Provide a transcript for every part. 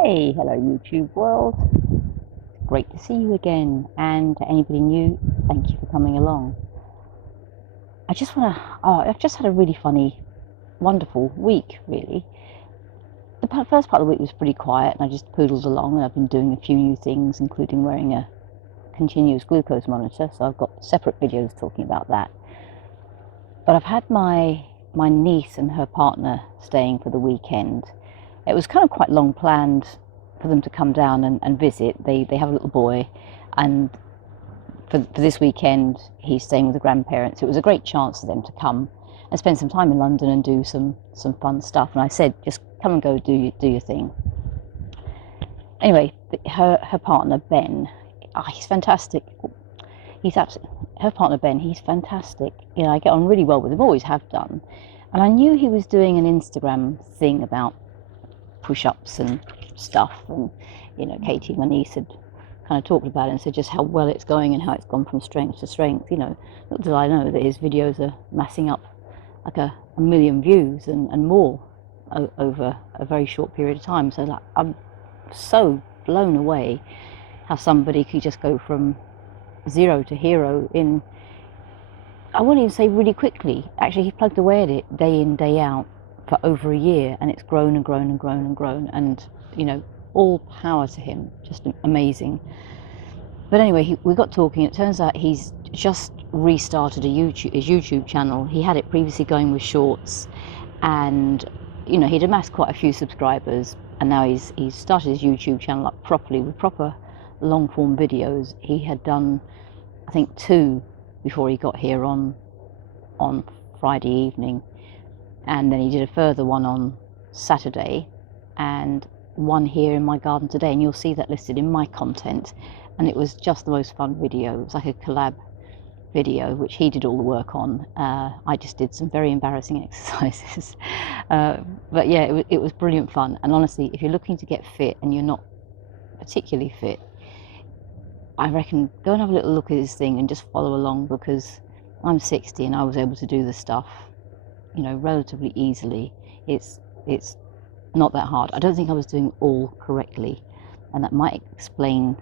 Hey, hello YouTube world. Great to see you again. And to anybody new, thank you for coming along. I've just had a really funny, wonderful week, really. The first part of the week was pretty quiet and I just poodled along, and I've been doing a few new things, including wearing a continuous glucose monitor, so I've got separate videos talking about that. But I've had my niece and her partner staying for the weekend. It was kind of quite long planned for them to come down and visit. They have a little boy, and for this weekend he's staying with the grandparents. It was a great chance for them to come and spend some time in London and do some fun stuff. And I said, just come and go, do your thing. Anyway, her partner Ben, he's fantastic. Her partner Ben, he's fantastic. You know, I get on really well with him, always have done. And I knew he was doing an Instagram thing about push-ups and stuff, and you know, Katie, my niece, had kind of talked about it and said just how well it's going and how it's gone from strength to strength. You know, little did I know that his videos are massing up like a million views and more over a very short period of time. So like, I'm so blown away how somebody could just go from zero to hero in, I won't even say really quickly. Actually, he plugged away at it day in, day out for over a year, and it's grown and grown and grown and grown. And you know, all power to him, just amazing. But anyway, we got talking. It turns out he's just restarted his YouTube channel. He had it previously going with shorts, and you know, he'd amassed quite a few subscribers, and now he's started his YouTube channel up properly with proper long form videos. He had done, I think, 2 before he got here on Friday evening, and then he did a further one on Saturday, and one here in my garden today, and you'll see that listed in my content. And it was just the most fun video. It was like a collab video, which he did all the work on. I just did some very embarrassing exercises. But yeah, it was brilliant fun. And honestly, if you're looking to get fit and you're not particularly fit, I reckon go and have a little look at this thing and just follow along, because I'm 60 and I was able to do this stuff, you know, relatively easily. It's not that hard. I don't think I was doing it all correctly, and that might explain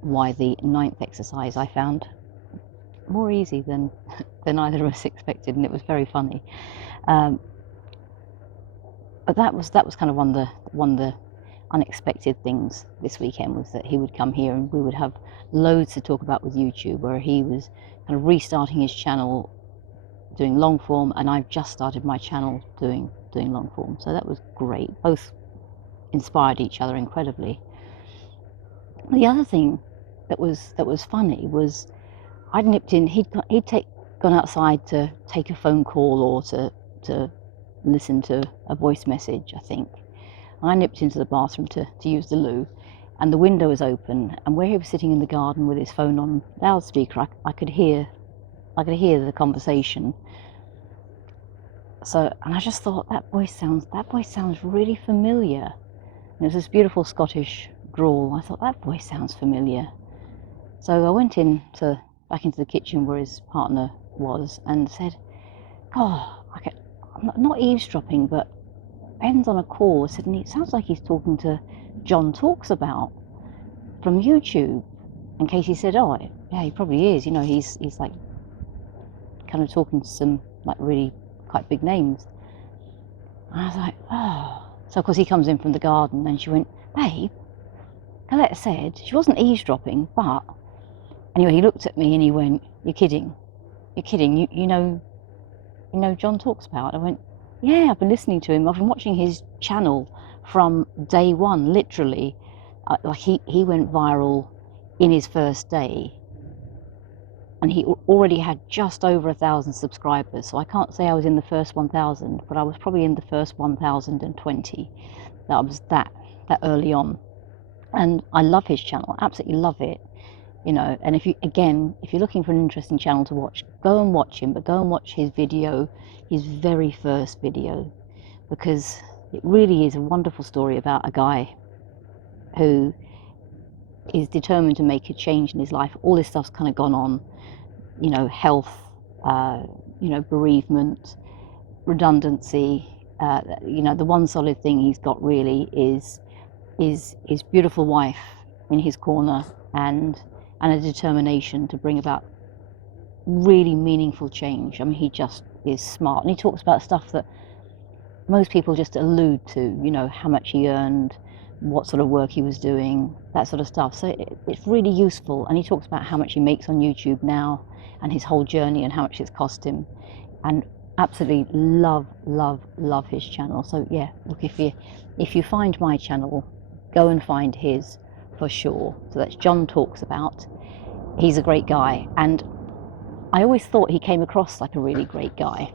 why the 9th exercise I found more easy than either of us expected, and it was very funny. But that was kind of one of the unexpected things this weekend, was that he would come here and we would have loads to talk about with YouTube, where he was kind of restarting his channel doing long form, and I've just started my channel doing long form. So that was great. Both inspired each other incredibly. The other thing that was funny was I'd nipped in. He'd gone outside to take a phone call or to listen to a voice message, I think. And I nipped into the bathroom to use the loo, and the window was open, and where he was sitting in the garden with his phone on loudspeaker, I could hear the conversation. So, and I just thought, that voice sounds really familiar. And it was this beautiful Scottish drawl. I thought, that voice sounds familiar. So I went back into the kitchen where his partner was and said, "Oh, I'm not eavesdropping, but Ben's on a call." I said, and it sounds like he's talking to John Talks About from YouTube. And Katie said, "Oh, yeah, he probably is. You know, he's like kind of talking to some like really quite big names." And I was like, oh. So of course he comes in from the garden, and she went, "Babe, Colette said," she wasn't eavesdropping, but anyway, he looked at me and he went, you're kidding, you know John Talks About?" I went, "Yeah, I've been listening to him, I've been watching his channel from day one, literally. Like he went viral in his first day, and he already had just over 1,000 subscribers. So I can't say I was in the first 1,000, but I was probably in the first 1,020. That was that early on. And I love his channel, absolutely love it. You know, and if you're looking for an interesting channel to watch, go and watch him, but go and watch his video, his very first video, because it really is a wonderful story about a guy who is determined to make a change in his life. All this stuff's kind of gone on, you know, health, you know, bereavement, redundancy. You know, the one solid thing he's got really is his beautiful wife in his corner, and a determination to bring about really meaningful change. I mean, he just is smart, and he talks about stuff that most people just allude to, you know, how much he earned, what sort of work he was doing, that sort of stuff. So it's really useful, and he talks about how much he makes on YouTube now and his whole journey and how much it's cost him, and absolutely love his channel. So yeah, look, if you find my channel, go and find his for sure. So that's John Talks About. He's a great guy, and I always thought he came across like a really great guy,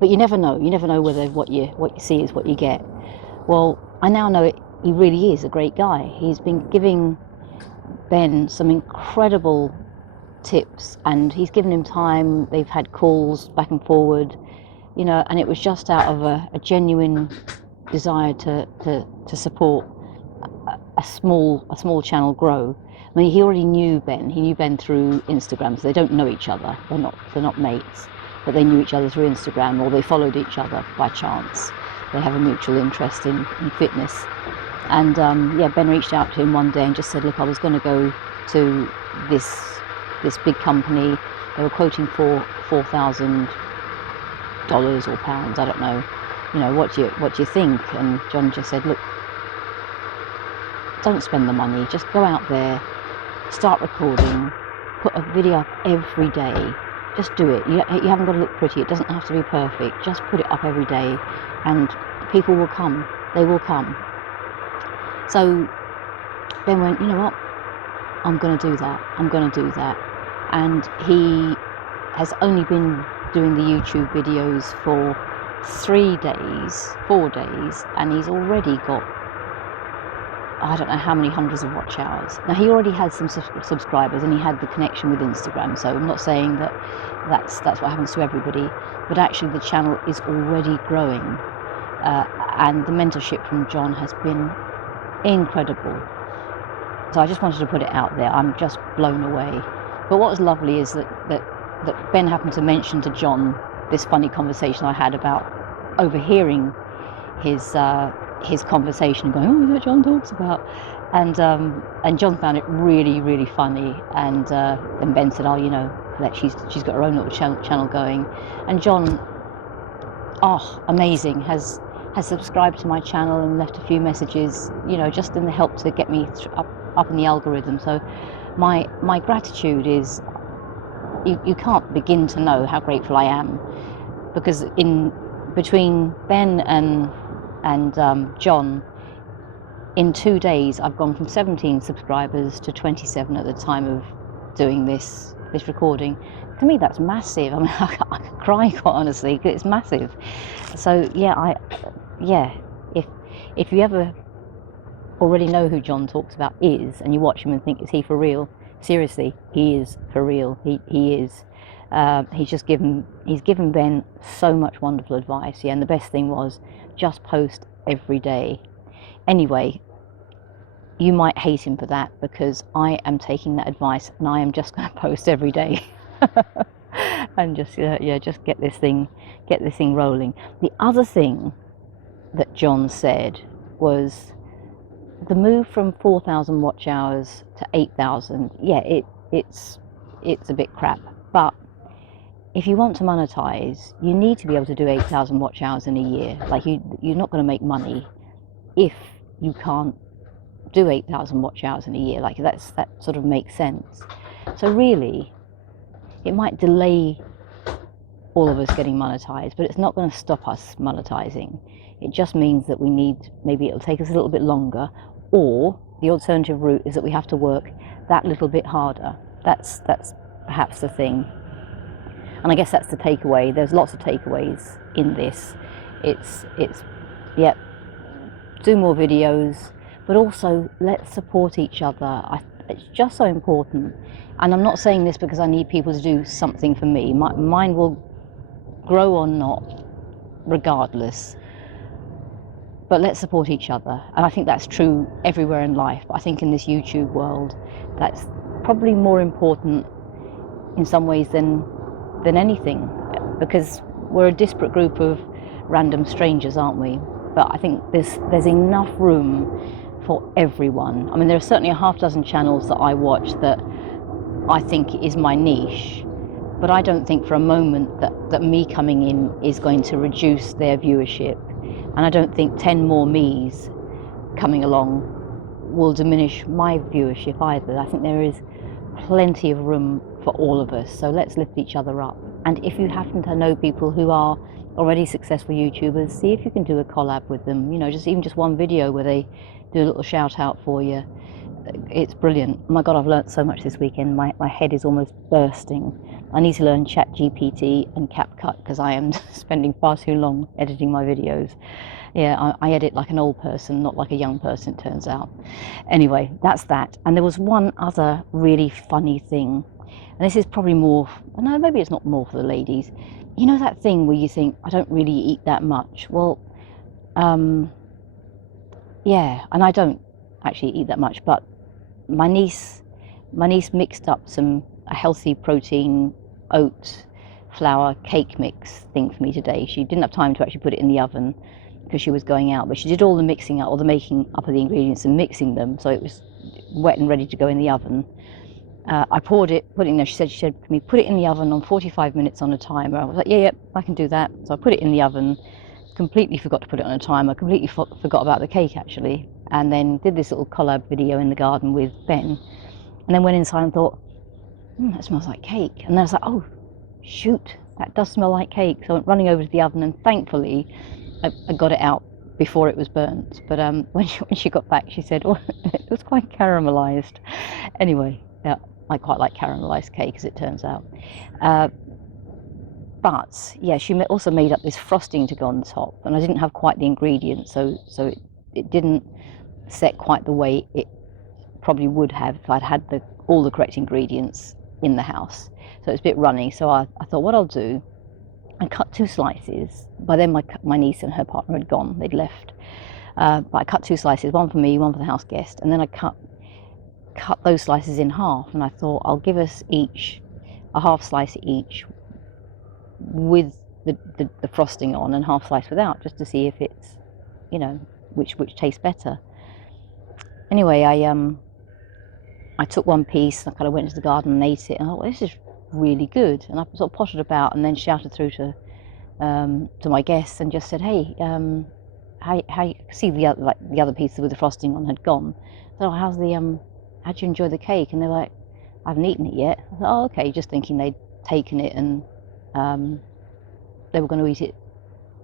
but you never know whether what you see is what you get. Well, I now know he really is a great guy. He's been giving Ben some incredible tips, and he's given him time. They've had calls back and forward, you know, and it was just out of a genuine desire to support a small channel grow. I mean, he already knew Ben. He knew Ben through Instagram, so they don't know each other. They're not mates, but they knew each other through Instagram, or they followed each other by chance. They have a mutual interest in fitness. And yeah, Ben reached out to him one day and just said, look, I was going to go to this big company. They were quoting for $4,000 or pounds, I don't know. You know, what do you think? And John just said, look, don't spend the money. Just go out there, start recording, put a video up every day. Just do it. You haven't got to look pretty. It doesn't have to be perfect. Just put it up every day, and people will come. They will come. So Ben went, you know what? I'm going to do that. I'm going to do that. And he has only been doing the YouTube videos for 4 days, and he's already got, I don't know how many hundreds of watch hours. Now, he already had some subscribers, and he had the connection with Instagram, so I'm not saying that that's what happens to everybody, but actually the channel is already growing, and the mentorship from John has been incredible. So I just wanted to put it out there. I'm just blown away. But what was lovely is that Ben happened to mention to John this funny conversation I had about overhearing his conversation, going, oh, that John Talks About, and John found it really funny, and Ben said, oh, you know, that she's got her own little channel going, and John, oh, amazing, has subscribed to my channel and left a few messages, you know, just in the help to get me up in the algorithm. So my gratitude is, you can't begin to know how grateful I am, because in between Ben and John, in 2 days I've gone from 17 subscribers to 27 at the time of doing this recording. To me, that's massive. I mean, I could cry, quite honestly, because it's massive. So yeah, if you ever already know who John Talks About is, and you watch him and think, is he for real? Seriously, he is for real. He is. He's given Ben so much wonderful advice. Yeah, and the best thing was, just post every day. Anyway, you might hate him for that, because I am taking that advice, and I am just going to post every day. And just just get this thing rolling. The other thing that John said was the move from 4,000 watch hours to 8,000. Yeah, it's a bit crap, but if you want to monetize, you need to be able to do 8,000 watch hours in a year. Like, you're not going to make money if you can't do 8,000 watch hours in a year. Like, that sort of makes sense. So really, it might delay all of us getting monetized, but it's not going to stop us monetizing. It just means that maybe it'll take us a little bit longer, or the alternative route is that we have to work that little bit harder. That's perhaps the thing. And I guess that's the takeaway. There's lots of takeaways in this. It's do more videos, but also let's support each other. It's just so important. And I'm not saying this because I need people to do something for me. Mine will grow or not, regardless. But let's support each other. And I think that's true everywhere in life. But I think in this YouTube world, that's probably more important in some ways than anything, because we're a disparate group of random strangers, aren't we? but I think there's enough room for everyone. I mean, there are certainly a half dozen channels that I watch that I think is my niche, but I don't think for a moment that me coming in is going to reduce their viewership, and I don't think 10 more me's coming along will diminish my viewership either. I think there is plenty of room for all of us, so let's lift each other up. And if you happen to know people who are already successful YouTubers, see if you can do a collab with them, you know, just one video where they do a little shout out for you. It's brilliant. Oh my God, I've learnt so much this weekend. My head is almost bursting. I need to learn ChatGPT and CapCut because I am spending far too long editing my videos. Yeah, I edit like an old person, not like a young person, it turns out. Anyway, that's that. And there was one other really funny thing, and this is probably more, no, maybe it's not more for the ladies. You know that thing where you think, I don't really eat that much? Well, yeah, and I don't actually eat that much, but my niece mixed up a healthy protein oat flour cake mix thing for me today. She didn't have time to actually put it in the oven because she was going out, but she did all the mixing up, or the making up of the ingredients and mixing them, so it was wet and ready to go in the oven. I put it in there. She said, can we put it in the oven on 45 minutes on a timer? I was like, yeah, I can do that. So I put it in the oven, completely forgot to put it on a timer, completely forgot about the cake actually, and then did this little collab video in the garden with Ben, and then went inside and thought, that smells like cake. And then I was like, oh, shoot, that does smell like cake. So I went running over to the oven, and thankfully I got it out before it was burnt. But when she got back, she said, oh, it was quite caramelized. Anyway, yeah, I quite like caramelized cake, as it turns out. But yeah, she also made up this frosting to go on the top, and I didn't have quite the ingredients, so it didn't set quite the way it probably would have if I'd had all the correct ingredients in the house. So it's a bit runny. So I thought, what I'll do, I cut 2 slices. By then my niece and her partner had gone, they'd left. But I cut 2 slices, one for me, one for the house guest, and then I cut those slices in half, and I thought I'll give us each a half slice each with the frosting on, and half slice without, just to see if it's, you know, which tastes better. Anyway, I took one piece, I kind of went into the garden and ate it, and I thought, this is really good. And I sort of potted about and then shouted through to my guests and just said, hey, how see the other piece with the frosting on had gone. So how'd you enjoy the cake? And they're like, I haven't eaten it yet. I thought, oh, okay, just thinking they'd taken it and they were going to eat it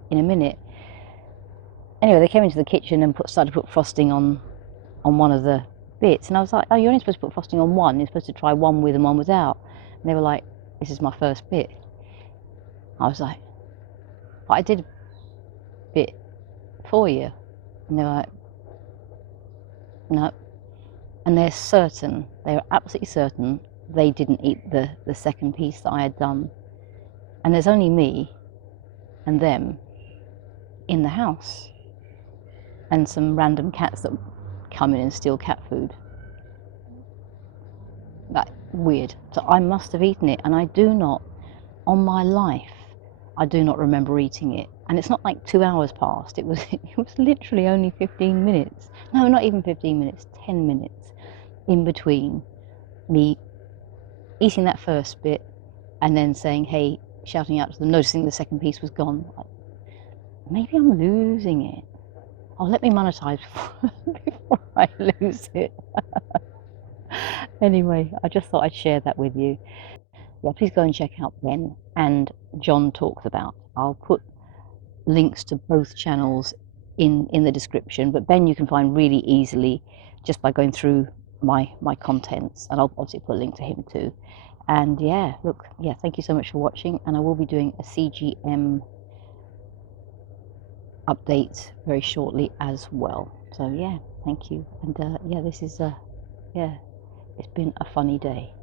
in a minute. Anyway, they came into the kitchen and started to put frosting on one of the bits, and I was like, oh, you're only supposed to put frosting on one, you're supposed to try one with and one without. And they were like, this is my first bit. I was like, but I did a bit for you. And they were like, no. And they're absolutely certain they didn't eat the second piece that I had done. And there's only me and them in the house, and some random cats that come in and steal cat food. That weird. So I must have eaten it, and I do not, on my life, I do not remember eating it. And it's not like 2 hours passed. It was literally only 15 minutes. No, not even 15 minutes. 10 minutes in between me eating that first bit and then saying, hey, shouting out to them, noticing the second piece was gone. Maybe I'm losing it. Oh, let me monetize before I lose it. Anyway, I just thought I'd share that with you. Yeah, please go and check out Ben and John Talks About. I'll put links to both channels in the description, but Ben you can find really easily just by going through my contents, and I'll obviously put a link to him too. And yeah, look, yeah, thank you so much for watching, and I will be doing a CGM update very shortly as well. So yeah, thank you. And yeah, this is yeah, it's been a funny day.